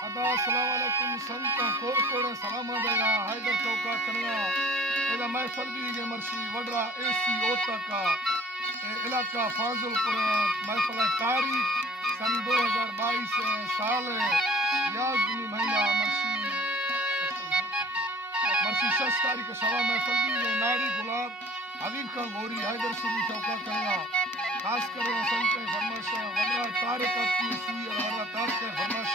अदा अस्सलामुअलैकुम संत कोरकोड़ सलामा बेगा हैदर चौका कन्या एदा महफल भी जे मर्शी वडरा एसी ओता का इलाका फाजुलपुर महफल तारीख सन 2022 साल 11 महीना मर्शी 6 तारीख सवा महफल भी जे नारी गुलाब हबीब का गोरी हैदर सुबी चौका कन्या खास कर संत फरमाश वडरा तारिक की सुई वडरा तारिक फरमाश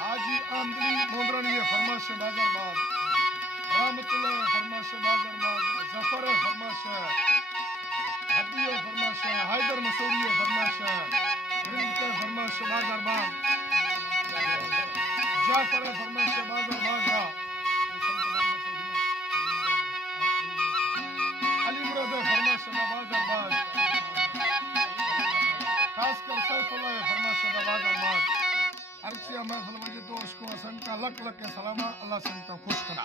हाजी आमदनी मोमरानी फरमाश बाजारबाग रहमतुल्लाह फरमाश बाजारबाग जफर फरमाश हदी फरमाश हैदर मसूरी फरमाश हिंद के फरमाश बाजारबाग जाफर फरमाश बाजारबाग अली मुराद फरमाश बाजारबाग खासकर सैफुल्लाह फरमाश बाजारबाग अर्चिया महफल वजे तो उसको संता लक लक सलामा अल्लाह संता खुश करा।